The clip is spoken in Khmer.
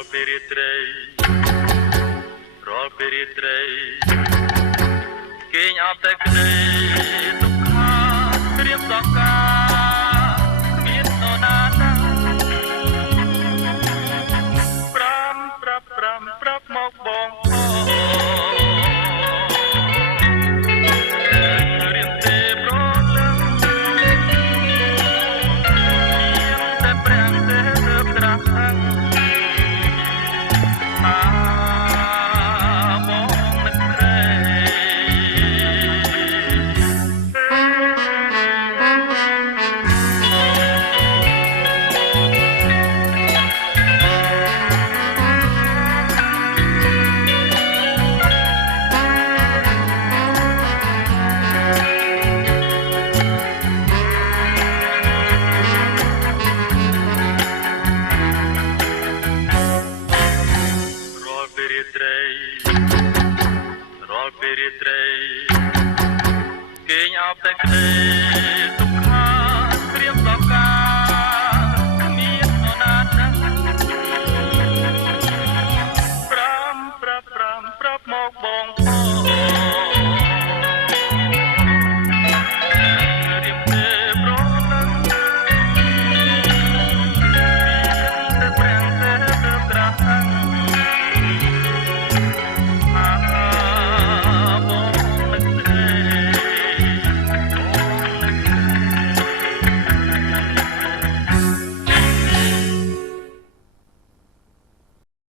ល់ពេលរាត្រីរាល់ពេលរាត្រីគេងអត់តែក្តីទុក្ខាត្រៀមសង្ការគ្មាននរណាណាប្រាប់មកបងរៀនទេប្រលឹងតែប្រាំងទេទៅត្រាស់បងនឹកក្រែរាល់ពេលរាត្រី